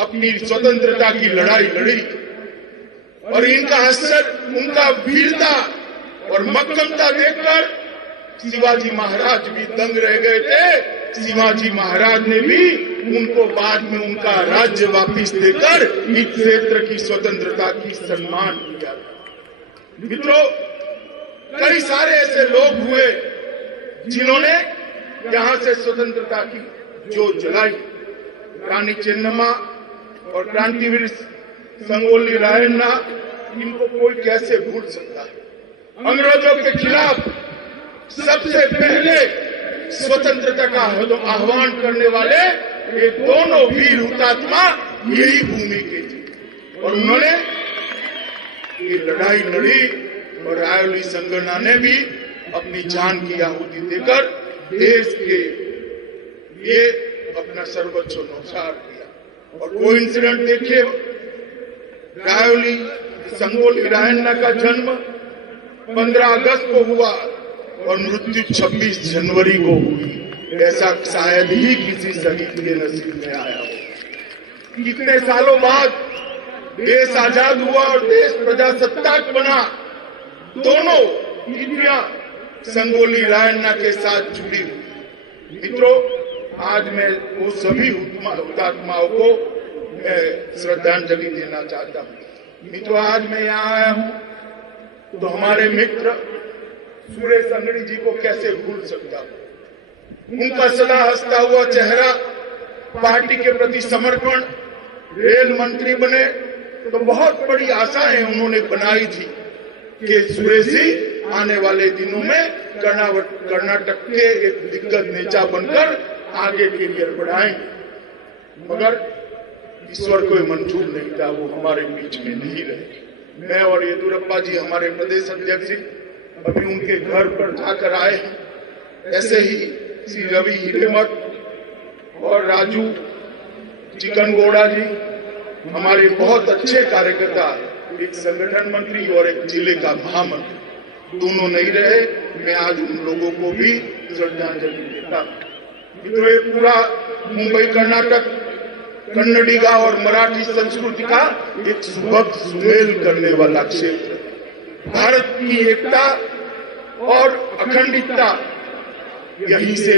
अपनी स्वतंत्रता की लड़ाई लड़ी और इनका असर, उनका वीरता और मक्कमता देखकर शिवाजी महाराज भी दंग रह गए थे। शिवाजी महाराज ने भी उनको बाद में उनका राज्य वापस देकर इस क्षेत्र की स्वतंत्रता की सम्मान किया। मित्रों, कई सारे ऐसे लोग हुए जिन्होंने यहां से स्वतंत्रता की जोत जलाई। रानी चेन्नम्मा और क्रांतिवीर संगोली रायन्ना, इनको कोई कैसे भूल सकता है। अंग्रेजों के खिलाफ सबसे पहले स्वतंत्रता का आह्वान करने वाले ये दोनों वीर हुतात्मा यही भूमि के थे और उन्होंने ये लड़ाई लड़ी और रायोली संगठन ने भी अपनी जान की आहुति देकर देश के लिए अपना सर्वोच्च न्यौछावर किया। और कोइंसिडेंट देखिए, रायोली संगोली रायन्ना का जन्म 15 अगस्त को हुआ और मृत्यु 26 जनवरी को हुई। ऐसा शायद ही किसी शहीद के नसीब में आया हो। कितने सालों बाद देश आजाद हुआ और देश प्रजासत्ताक बना। दोनों तिथियां संगोली रायन्ना के साथ जुड़ी हुई। मित्रों, आज मैं वो सभी हुतात्माओं को श्रद्धांजलि देना चाहता हूँ। मित्रों, आज मैं यहाँ आया हूँ तो हमारे मित्र सुरेश अंगड़ी जी को कैसे भूल सकता हूँ। उनका सदा हंसता हुआ चेहरा, पार्टी के प्रति समर्पण, रेल मंत्री बने तो बहुत बड़ी आशाएं उन्होंने बनाई थी कि सुरेश जी आने वाले दिनों में कर्नाटक के एक दिग्गज नेता बनकर आगे करियर बढ़ाएंगे, मगर ईश्वर को मंजूर नहीं था, वो हमारे बीच में नहीं रहे। मैं और येदुरप्पा जी, हमारे प्रदेश अध्यक्ष जी, अभी उनके घर पर जाकर आए हैं। ऐसे ही श्री रवि हिरेमठ और राजू चिकनगोड़ा जी, हमारे बहुत अच्छे कार्यकर्ता, एक संगठन मंत्री और एक जिले का महामंत्री, दोनों नहीं रहे। मैं आज उन लोगों को भी श्रद्धांजलि देता हूँ। मित्रों, ये पूरा मुंबई कर्नाटक, कन्नडिगा और मराठी संस्कृति का एक सुभग सुमेल करने वाला क्षेत्र। भारत की एकता और अखंडता यहीं से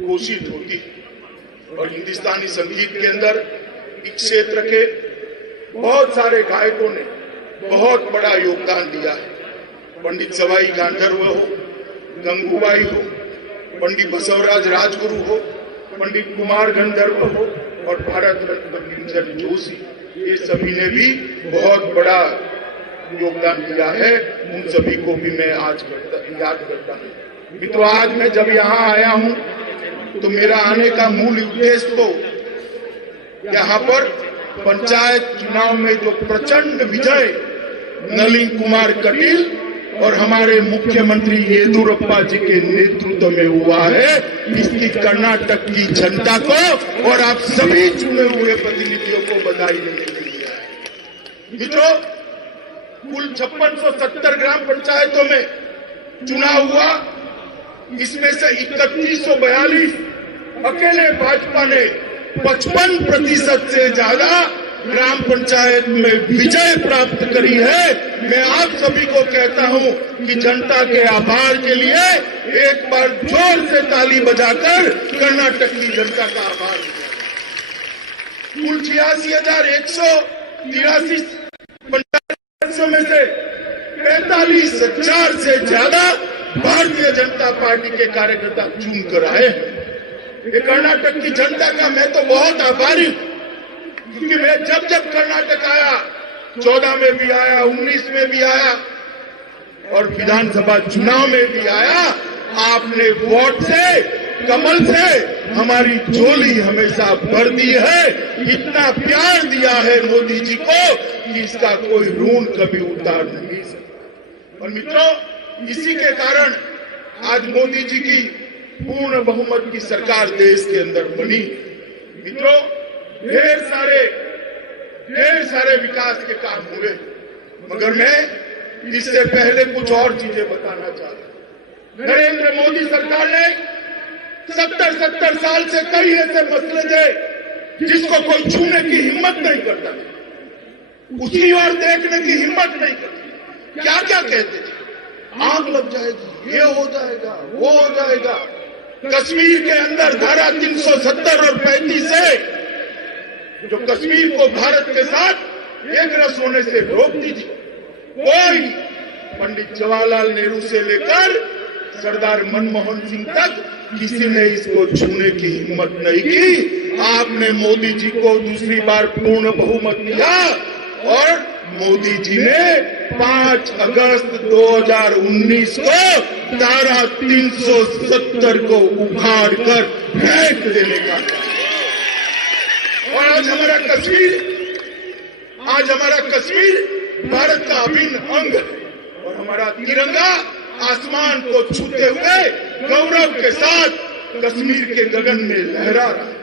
घोषित होती है और हिंदुस्तानी संगीत के अंदर इस क्षेत्र के बहुत सारे गायकों ने बहुत बड़ा योगदान दिया है। पंडित सवाई गांधर्व हो, गंगूबाई हो, पंडित बसवराज राजगुरु हो, पंडित कुमार गंधर्व हो और भारत रत्न किंजल जोशी, ये सभी ने भी बहुत बड़ा योगदान दिया है। उन सभी को भी मैं आज याद करता हूँ। मित्रों, आज मैं जब यहाँ आया हूँ तो मेरा आने का मूल उद्देश्य तो यहाँ पर पंचायत चुनाव में जो प्रचंड विजय नलिन कुमार कटील और हमारे मुख्यमंत्री येदुरप्पा जी के नेतृत्व में हुआ है, इसकी कर्नाटक की जनता को और आप सभी चुने हुए प्रतिनिधियों को बधाई देने के लिए आए। मित्रों, कुल 5670 ग्राम पंचायतों में चुनाव हुआ, इसमें से 3142 अकेले भाजपा ने 55% से ज्यादा ग्राम पंचायत में विजय प्राप्त करी है। मैं आप सभी को कहता हूं कि जनता के आभार के लिए एक बार जोर से ताली बजाकर कर्नाटक की जनता का आभार किया। कुल 86,183 पंचायतों में से 45,000 से ज्यादा भारतीय जनता पार्टी के कार्यकर्ता चुन कर आए हैं। ये कर्नाटक की जनता का मैं तो बहुत आभारी हूं, क्योंकि मैं जब जब कर्नाटक आया, 14 में भी आया, 19 में भी आया और विधानसभा चुनाव में भी आया, आपने वोट से, कमल से हमारी झोली हमेशा भर दी है। इतना प्यार दिया है मोदी जी को कि इसका कोई ऋण कभी उतार नहीं सकता। और मित्रों, इसी के कारण आज मोदी जी की पूर्ण बहुमत की सरकार देश के अंदर बनी। मित्रों, ढेर सारे विकास के काम हुए, मगर मैं इससे पहले कुछ और चीजें बताना चाहता हूं। नरेंद्र मोदी सरकार ने 70 साल से कई ऐसे मसले थे जिसको कोई छूने की हिम्मत नहीं करता, उसी ओर देखने की हिम्मत नहीं करता। क्या क्या कहते थे, आग लग जाएगी, ये हो जाएगा, वो हो जाएगा। कश्मीर के अंदर धारा 370 और 35 से जो कश्मीर को भारत के साथ एक रस होने से रोकती थी, कोई पंडित जवाहरलाल नेहरू से लेकर सरदार मनमोहन सिंह तक किसी ने इसको छूने की हिम्मत नहीं की। आपने मोदी जी को दूसरी बार पूर्ण बहुमत दिया और मोदी जी ने 5 अगस्त 2019 को धारा 370 को उखाड़ कर फेंक देने का। और आज हमारा कश्मीर भारत का अभिन्न अंग है और हमारा तिरंगा आसमान को छूते हुए गौरव के साथ कश्मीर के गगन में लहरा रहा है।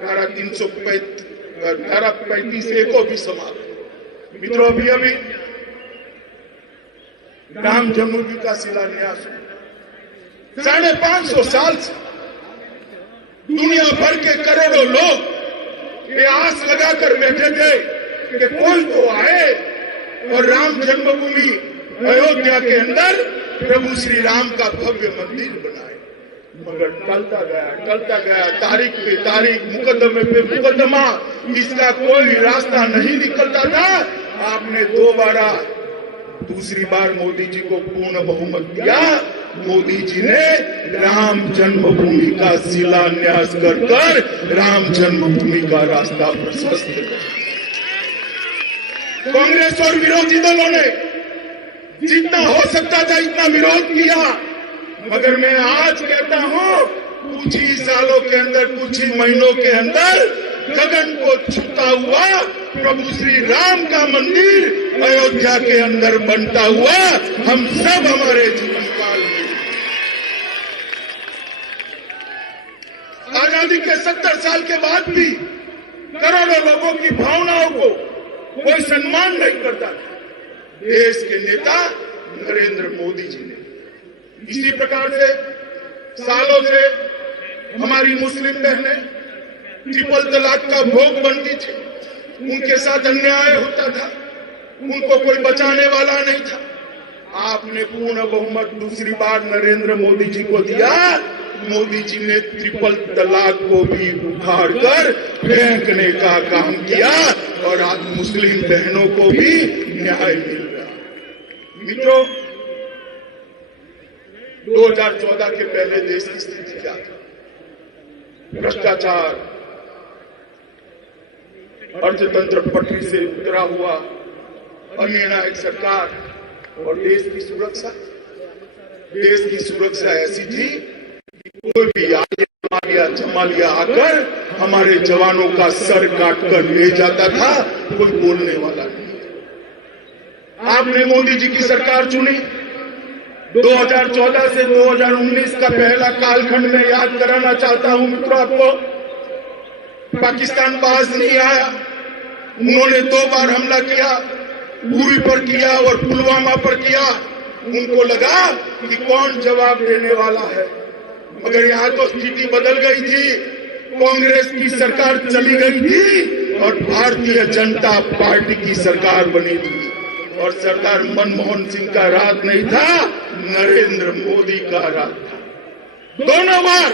धारा 35A को भी समाप्त। मित्रों, अभी राम जन्मभूमि का शिलान्यास 550 साल से दुनिया भर के करोड़ों लोग ये आस लगाकर बैठे थे कि कोई तो आए और राम जन्मभूमि अयोध्या के अंदर प्रभु श्री राम का भव्य मंदिर बनाए। मगर टलता गया, तारीख पे तारीख, मुकदमे पे मुकदमा, इसका कोई रास्ता नहीं निकलता था। आपने दूसरी बार मोदी जी को पूर्ण बहुमत दिया। मोदी जी ने राम जन्मभूमि का शिलान्यास कर राम जन्मभूमि का रास्ता प्रशस्त किया। कांग्रेस और विरोधी दलों ने जितना हो सकता था इतना विरोध किया, मगर मैं आज कहता हूं, कुछ ही सालों के अंदर, कुछ ही महीनों के अंदर गगन को छूता हुआ प्रभु श्री राम का मंदिर अयोध्या के अंदर बनता हुआ हम सब हमारे जीवन काल में। आजादी के 70 साल के बाद भी करोड़ों लोगों की भावनाओं को कोई सम्मान नहीं करता था। देश के नेता नरेंद्र मोदी जी ने इसी प्रकार से सालों से हमारी मुस्लिम बहनें ट्रिपल तलाक का भोग बनती थी, उनके साथ अन्याय होता था, उनको कोई बचाने वाला नहीं था। आपने पूर्ण बहुमत दूसरी बार नरेंद्र मोदी जी को दिया। मोदी जी ने ट्रिपल तलाक को भी उखाड़ कर फेंकने का काम किया और आज मुस्लिम बहनों को भी न्याय मिल रहा। मित्रों, 2014 के पहले देश की स्थिति क्या थी? भ्रष्टाचार, अर्थतंत्र पटरी से उतरा हुआ, अनिर्णायक सरकार और देश की सुरक्षा ऐसी थी कि कोई भी जमालिया आकर हमारे जवानों का सर काटकर ले जाता था, कोई बोलने वाला नहीं। आपने मोदी जी की सरकार चुनी। 2014 से 2019 का पहला कालखंड में याद कराना चाहता हूं मित्रों आपको। पाकिस्तान बाज नहीं आया। उन्होंने 2 बार हमला किया, उरी पर किया और पुलवामा पर किया। उनको लगा कि कौन जवाब देने वाला है, मगर यहाँ तो स्थिति बदल गई थी। कांग्रेस की सरकार चली गई थी और भारतीय जनता पार्टी की सरकार बनी थी। और सरदार मनमोहन सिंह का राज नहीं था, नरेंद्र मोदी का राज था। दोनों बार,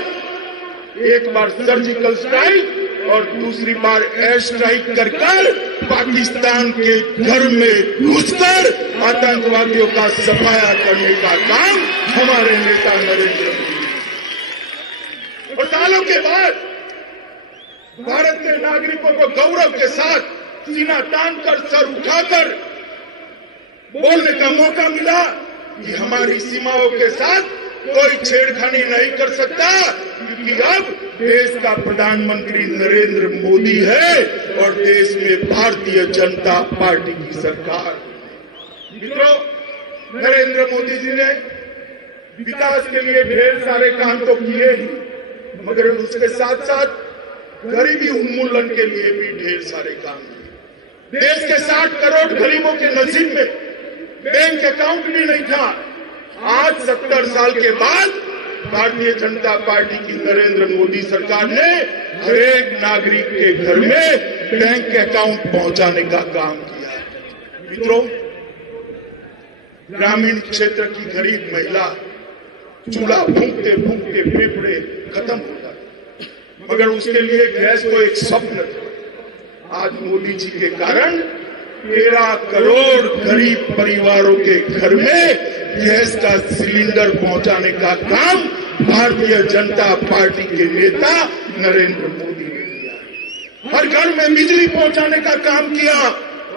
एक बार सर्जिकल स्ट्राइक और दूसरी बार एयर स्ट्राइक कर पाकिस्तान के घर में घुसकर आतंकवादियों का सफाया करने का काम हमारे नेता नरेंद्र मोदी। और सालों के बाद भारत के नागरिकों को गौरव के साथ सीना तानकर, सर उठाकर बोलने का मौका मिला कि हमारी सीमाओं के साथ कोई छेड़खानी नहीं कर सकता, क्योंकि अब देश का प्रधानमंत्री नरेंद्र मोदी है और देश में भारतीय जनता पार्टी की सरकार। मित्रों, नरेंद्र मोदी जी ने विकास के लिए ढेर सारे काम तो किए ही, मगर उसके साथ साथ गरीबी उन्मूलन के लिए भी ढेर सारे काम किए। देश के 60 करोड़ गरीबों के नसीब में बैंक अकाउंट भी नहीं था। आज 70 साल के बाद भारतीय जनता पार्टी की नरेंद्र मोदी सरकार ने हर एक नागरिक के घर में बैंक अकाउंट पहुंचाने का काम किया। मित्रों, ग्रामीण क्षेत्र की गरीब महिला चूल्हा फूंकते फूंकते फेफड़े खत्म हो जाते, मगर उसके लिए गैस को एक स्वप्न था। आज मोदी जी के कारण 13 करोड़ गरीब परिवारों के घर में गैस का सिलेंडर पहुंचाने का काम भारतीय जनता पार्टी के नेता नरेंद्र मोदी ने किया। हर घर में बिजली पहुंचाने का काम किया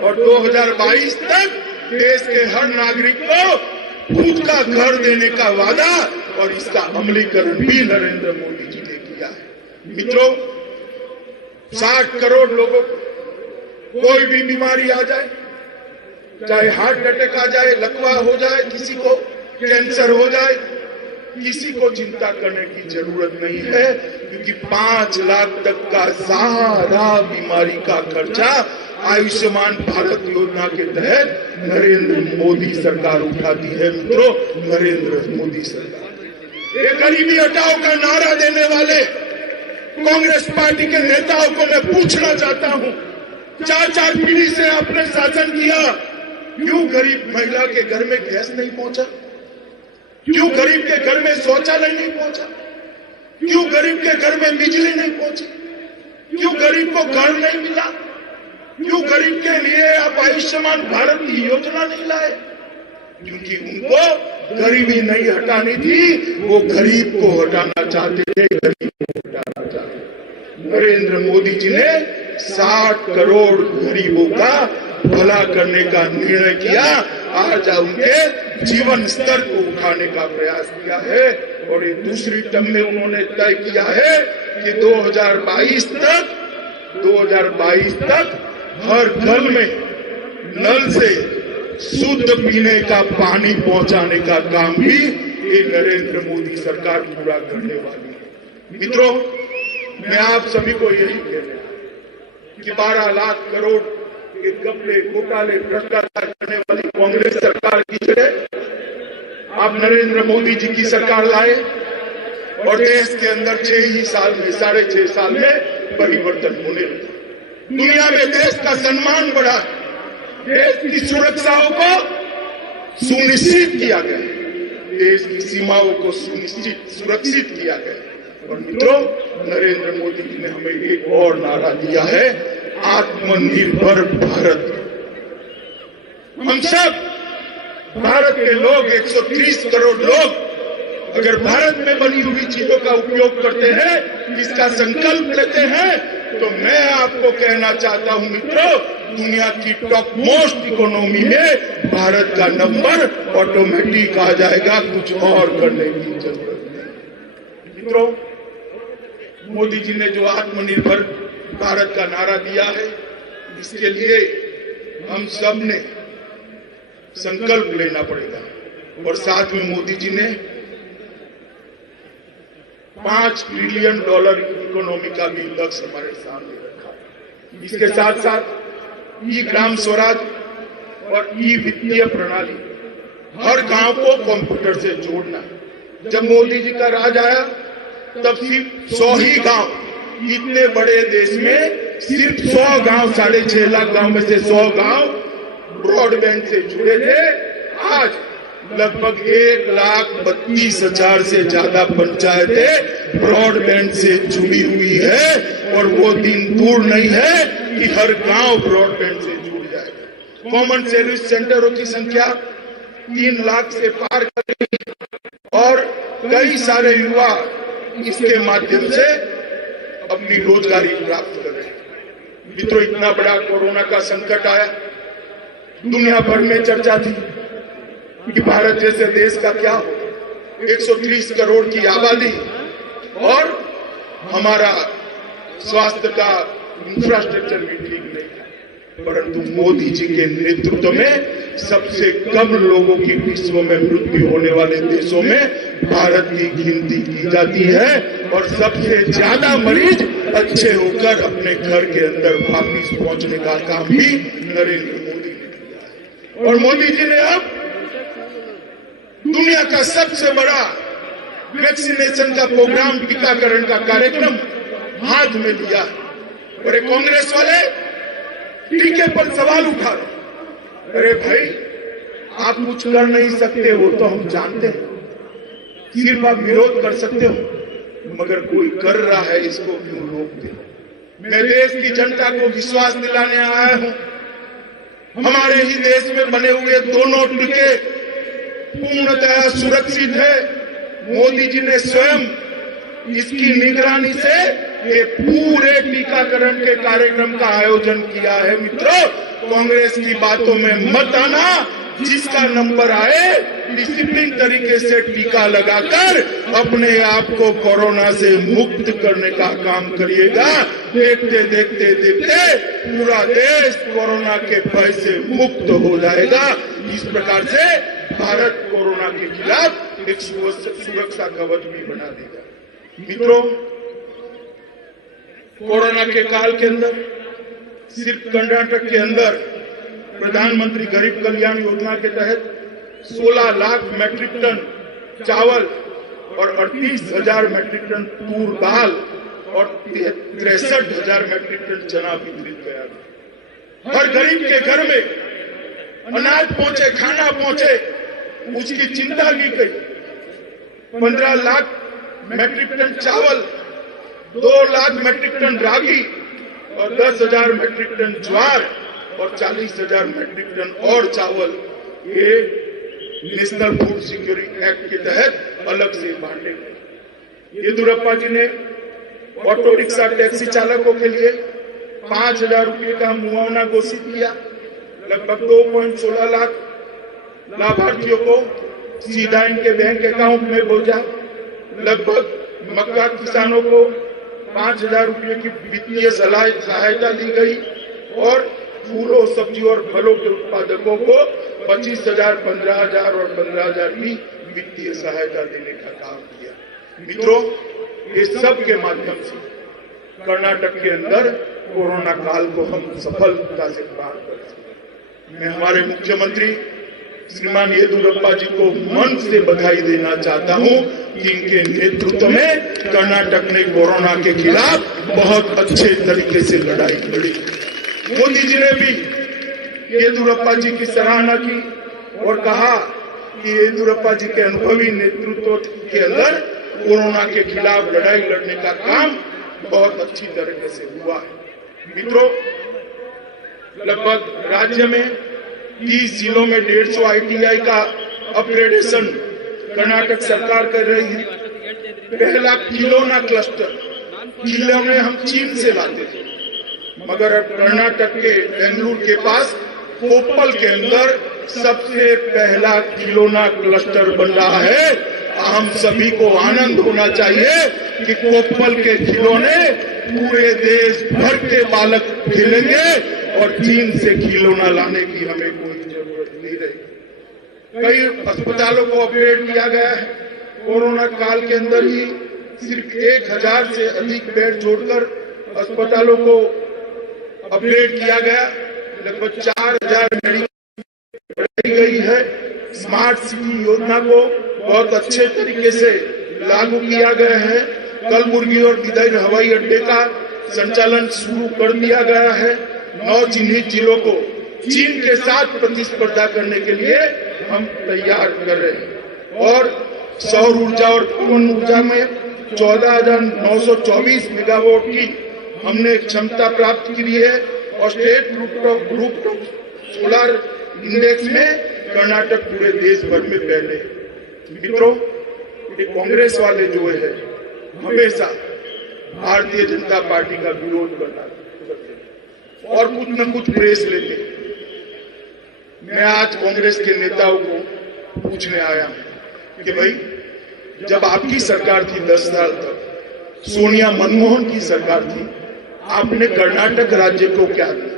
और 2022 तक देश के हर नागरिक को खुद का घर देने का वादा और इसका अमलीकरण भी नरेंद्र मोदी जी ने किया है। मित्रों, 60 करोड़ लोगों को कोई भी बीमारी आ जाए, चाहे हार्ट अटैक आ जाए, लकवा हो जाए, किसी को कैंसर हो जाए, किसी को चिंता करने की जरूरत नहीं है, क्योंकि 5 लाख तक का सारा बीमारी का खर्चा आयुष्मान भारत योजना के तहत नरेंद्र मोदी सरकार उठाती है। मित्रों, नरेंद्र मोदी सरकार। ये गरीबी हटाओ का नारा देने वाले कांग्रेस पार्टी के नेताओं को मैं पूछना चाहता हूं, 4 पीढ़ी से आपने शासन किया, क्यों गरीब महिला के घर में गैस नहीं पहुंचा? क्यों गरीब के घर में शौचालय नहीं पहुंचा? क्यों गरीब के घर में बिजली नहीं पहुंची? क्यों गरीब को घर नहीं मिला? क्यों गरीब के लिए आप आयुष्मान भारत की योजना नहीं लाए? क्योंकि उनको गरीबी नहीं हटानी थी, वो गरीब को हटाना चाहते थे, गरीब को हटाना चाहते। नरेंद्र मोदी जी ने 60 करोड़ गरीबों का भला करने का निर्णय किया। आज उनके जीवन स्तर को उठाने का प्रयास किया है और ये दूसरी टर्म में उन्होंने तय किया है कि 2022 तक हर घर में नल से शुद्ध पीने का पानी पहुंचाने का काम भी ये नरेंद्र मोदी सरकार पूरा करने वाली है। मित्रों, मैं आप सभी को यही कह रहा हूं कि 12 लाख करोड़ के घपले, घोटाले, भ्रष्टाचार करने वाली कांग्रेस सरकार की जगह आप नरेंद्र मोदी जी की सरकार लाए और देश के अंदर 6.5 साल में परिवर्तन होने लगा। दुनिया में देश का सम्मान बढ़ा, देश की सुरक्षाओं को सुनिश्चित किया गया, देश की सीमाओं को सुरक्षित किया गया। और मित्रों, नरेंद्र मोदी जी ने हमें एक और नारा दिया है, आत्मनिर्भर भारत। हम सब भारत के लोग, 130 करोड़ लोग अगर भारत में बनी हुई चीजों का उपयोग करते हैं, इसका संकल्प लेते हैं, तो मैं आपको कहना चाहता हूं मित्रों, दुनिया की टॉप मोस्ट इकोनॉमी में भारत का नंबर ऑटोमेटिक आ जाएगा, कुछ और करने की जरूरत नहीं। मित्रों, मोदी जी ने जो आत्मनिर्भर भारत का नारा दिया है, इसके लिए हम सब ने संकल्प लेना पड़ेगा और साथ में मोदी जी ने $5 ट्रिलियन इकोनॉमी का भी लक्ष्य हमारे सामने रखा। इसके साथ साथ ई ग्राम स्वराज और ई वित्तीय प्रणाली, हर गांव को कंप्यूटर से जोड़ना। जब मोदी जी का राज आया तब सिर्फ 100 ही गांव, इतने बड़े देश में सिर्फ 100 गांव, 6.5 लाख गांव में से 100 गांव ब्रॉडबैंड से जुड़े थे। आज लगभग 1,32,000 से ज्यादा पंचायतें ब्रॉडबैंड से जुड़ी हुई है और वो दिन दूर नहीं है कि हर गांव ब्रॉडबैंड से जुड़ जाएगा। कॉमन सर्विस सेंटरों की संख्या 3 लाख से पार करेगी और कई सारे युवा इसके माध्यम से अपनी रोजगारी प्राप्त कर रहे हैं। मित्रों, इतना बड़ा कोरोना का संकट आया, दुनिया भर में चर्चा थी कि भारत जैसे देश का क्या हो, 130 करोड़ की आबादी और हमारा स्वास्थ्य का इंफ्रास्ट्रक्चर भी ठीक नहीं है। परंतु मोदी जी के नेतृत्व में सबसे कम लोगों की विश्व में मृत्यु होने वाले देशों में भारत की गिनती की जाती है और सबसे ज्यादा मरीज अच्छे होकर अपने घर के अंदर वापिस पहुंचने का काम भी नरेंद्र मोदी ने किया है। और मोदी जी ने अब दुनिया का सबसे बड़ा वैक्सीनेशन का प्रोग्राम, टीकाकरण का कार्यक्रम हाथ में लिया और कांग्रेस वाले टीके पर सवाल उठा रहे। अरे भाई, आप कुछ कर नहीं सकते हो तो हम जानते हैं, सिर्फ आप विरोध कर सकते हो, मगर कोई कर रहा है इसको क्यों रोकते हो? मैं देश की जनता को विश्वास दिलाने आया हूं, हमारे ही देश में बने हुए दोनों टीके पूर्णतः सुरक्षित है। मोदी जी ने स्वयं इसकी निगरानी से ये पूरे टीकाकरण के कार्यक्रम का आयोजन किया है। मित्रों, कांग्रेस की बातों में मत आना। जिसका नंबर आए डिसिप्लिन तरीके से टीका लगाकर अपने आप को कोरोना से मुक्त करने का काम करिएगा। देखते देखते देखते पूरा देश कोरोना के भय से मुक्त हो जाएगा। इस प्रकार से भारत कोरोना के खिलाफ एक सुरक्षा कवच भी बना देगा। मित्रों, कोरोना के काल के अंदर सिर्फ कर्नाटक के अंदर प्रधानमंत्री गरीब कल्याण योजना के तहत 16 लाख मैट्रिक टन चावल और 38,000 मैट्रिक टन तूर दाल और 63,000 मैट्रिक टन चना वितरित किया। हर गरीब के घर में अनाज पहुंचे, खाना पहुंचे, उसकी चिंता की गई। 15 लाख मैट्रिक टन चावल, 2 लाख मैट्रिक टन रागी और 10,000 मैट्रिक टन ज्वार और 40,000 मैट्रिक टन और चावल ये नेशनल फूड सिक्योरिटी एक्ट के तहत अलग से बांटे गए। येदियुरप्पा जी ने ऑटो रिक्शा टैक्सी चालकों के लिए 5,000 रुपये का मुआवजा घोषित किया। लगभग 2.16 लाख लाभार्थियों को सीधा इनके बैंक अकाउंट में भेजा। लगभग मक्का किसानों को 5,000 रुपये की वित्तीय सहायता दी गई और फूलों, सब्जी और फलों के उत्पादकों को 25,000, 15,000 और 15,000 की वित्तीय सहायता देने का काम किया। मित्रों, ये सब के माध्यम से कर्नाटक के अंदर कोरोना काल को हम सफलता से पार कर सके। मैं हमारे मुख्यमंत्री श्रीमान येदियुरप्पा जी को मन से बधाई देना चाहता हूं कि इनके नेतृत्व में कर्नाटक ने कोरोना के खिलाफ बहुत अच्छे तरीके से लड़ाई लड़ी। मोदी जी ने भी येदियुरप्पा जी की सराहना की और कहा कि येदियुरप्पा जी के अनुभवी नेतृत्व के अंदर कोरोना के खिलाफ लड़ाई लड़ने का काम बहुत अच्छी तरीके से हुआ है। मित्रों, लगभग राज्य में 30 जिलों में 150 ITI का अपग्रेडेशन कर्नाटक सरकार कर रही है। पहला खिलौना क्लस्टर, खिलौने हम चीन से लाते थे, मगर अब कर्नाटक के बेंगलुरु के पास कोप्पल के अंदर सबसे पहला खिलौना क्लस्टर बन रहा है। हम सभी को आनंद होना चाहिए कि कोप्पल के खिलौने पूरे देश भर के बालक खेलेंगे और चीन से खिलौना लाने की हमें कोई जरूरत नहीं रहेगी। कई अस्पतालों को अपग्रेड किया गया है। कोरोना काल के अंदर ही सिर्फ 1,000 से अधिक बेड जोड़कर अस्पतालों को अपग्रेड किया गया। लगभग 4,000 मेडिकल बढ़ाई गई है। स्मार्ट सिटी योजना को बहुत अच्छे तरीके से लागू किया गया है। कलबुर्गी और बिदर हवाई अड्डे का संचालन शुरू कर दिया गया है। 9 चिन्हित जिलों को चीन के साथ प्रतिस्पर्धा करने के लिए हम तैयार कर रहे हैं और सौर ऊर्जा और पवन ऊर्जा में 14,924 मेगावाट की हमने क्षमता प्राप्त की है और स्टेट रूफटॉप सोलर इंडेक्स में कर्नाटक पूरे देश भर में पहले। मित्रों, ये कांग्रेस वाले जो है हमेशा भारतीय जनता पार्टी का विरोध करते और कुछ न कुछ प्रेस लेते। मैं आज कांग्रेस के नेताओं को पूछने आया हूं कि भाई, जब आपकी सरकार थी 10 साल तक, सोनिया मनमोहन की सरकार थी, आपने कर्नाटक राज्य को क्या दिया?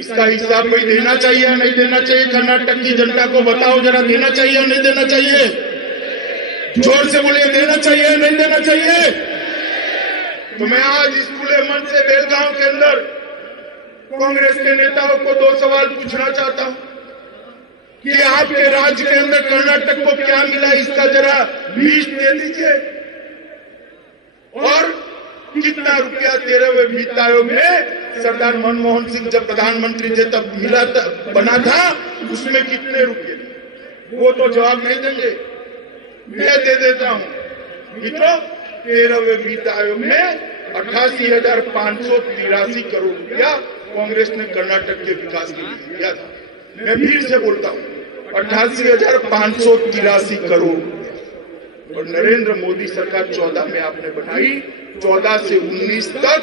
इसका हिसाब भाई देना चाहिए या नहीं देना चाहिए? कर्नाटक की जनता को बताओ जरा, देना चाहिए या नहीं देना चाहिए? जोर से बोलिए, देना चाहिए या नहीं देना चाहिए? तो मैं आज इस खुले मन से बेलगांव के अंदर कांग्रेस के नेताओं को 2 सवाल पूछना चाहता हूं। कि आपके राज्य के अंदर कर्नाटक को क्या मिला, इसका जरा लिस्ट दे दीजिए। और कितना रुपया 13वें वित्त आयोग में सरदार मनमोहन सिंह जब प्रधानमंत्री थे तब मिला बना था, उसमें कितने रुपये, वो तो जवाब नहीं देंगे, मैं दे देता हूं मित्रों। 13वें वित्त आयोग में 88,583 करोड़ रुपया कांग्रेस ने कर्नाटक के विकास के लिए दिया था। मैं फिर से बोलता हूं 88,583 करोड़। और नरेंद्र मोदी सरकार 14 में आपने बनाई, 14 से 19 तक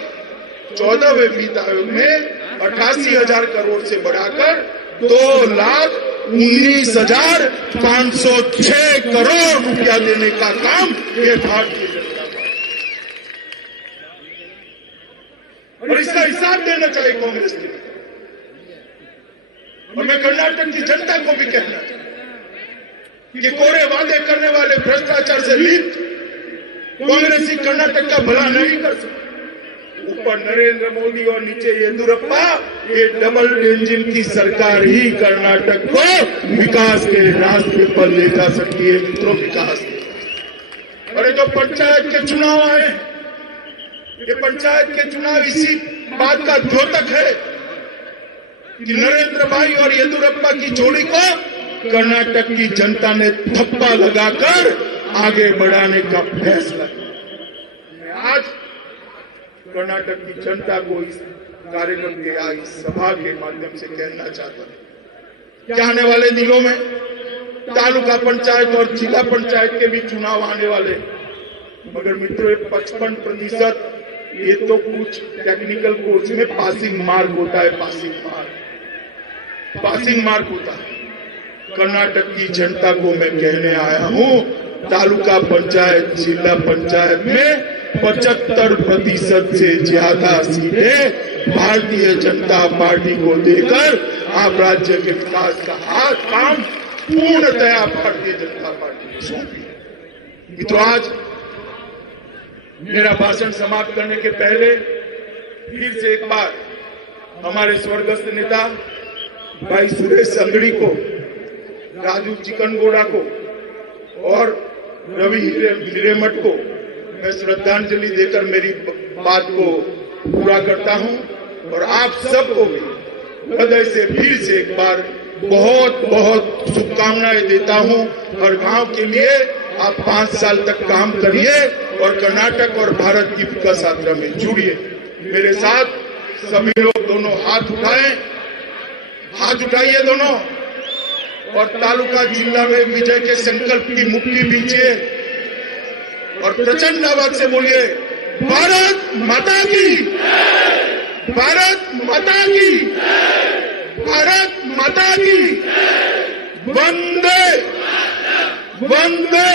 14वें वित्त आयोग में 88,000 करोड़ से बढ़ाकर 2,19,506 करोड़ रुपया देने का काम ये भारतीय जनता पार्टी, और इसका हिसाब देना चाहिए कांग्रेस के लिए। और मैं कर्नाटक की जनता को भी कहना चाहता कि कोरे वादे करने वाले, भ्रष्टाचार से लिप्त कांग्रेसी कर्नाटक का भला नहीं कर सकते। ऊपर नरेंद्र मोदी और नीचे येदियुरप्पा, ये डबल इंजन की सरकार ही कर्नाटक को विकास के रास्ते पर ले जा सकती है मित्रों, विकास के। और ये जो पंचायत के चुनाव आए, ये पंचायत के चुनाव इसी बात का द्योतक है कि नरेंद्र भाई और येदियुरप्पा की जोड़ी को कर्नाटक की जनता ने थप्पा लगाकर आगे बढ़ाने का फैसला किया। आज कर्नाटक की जनता को इस कार्यक्रम के या इस सभा के माध्यम से कहना चाहता हूं कि आने वाले दिनों में तालुका पंचायत और जिला पंचायत के भी चुनाव आने वाले, मगर मित्रों 55% ये तो कुछ टेक्निकल कोर्स में पासिंग मार्क होता है, पासिंग मार्क होता है। कर्नाटक की जनता को मैं कहने आया हूं, तालुका पंचायत जिला पंचायत में 75% से ज्यादा सीटें भारतीय जनता पार्टी को देकर आप राज्य के विकास का हाथ काम पूर्णतया भारतीय जनता पार्टी को सौंपी। मित्रों, आज मेरा भाषण समाप्त करने के पहले फिर से एक बार हमारे स्वर्गस्थ नेता भाई सुरेश अंगड़ी को, राजू चिकनगोड़ा को और रवि हिरेमठ को मैं श्रद्धांजलि देकर मेरी बात को पूरा करता हूं। और आप सबको भी हृदय से फिर से एक बार बहुत बहुत शुभकामनाएं देता हूं। हर गांव के लिए आप 5 साल तक काम करिए और कर्नाटक और भारत की विकास यात्रा में जुड़िए। मेरे साथ सभी लोग दोनों हाथ उठाएं, हाथ उठाइए दोनों, और तालुका जिला में विजय के संकल्प की मुट्ठी बीजिए और प्रचंड आवाज से बोलिए, भारत माता की, भारत माता की, भारत माता की, वंदे वंदे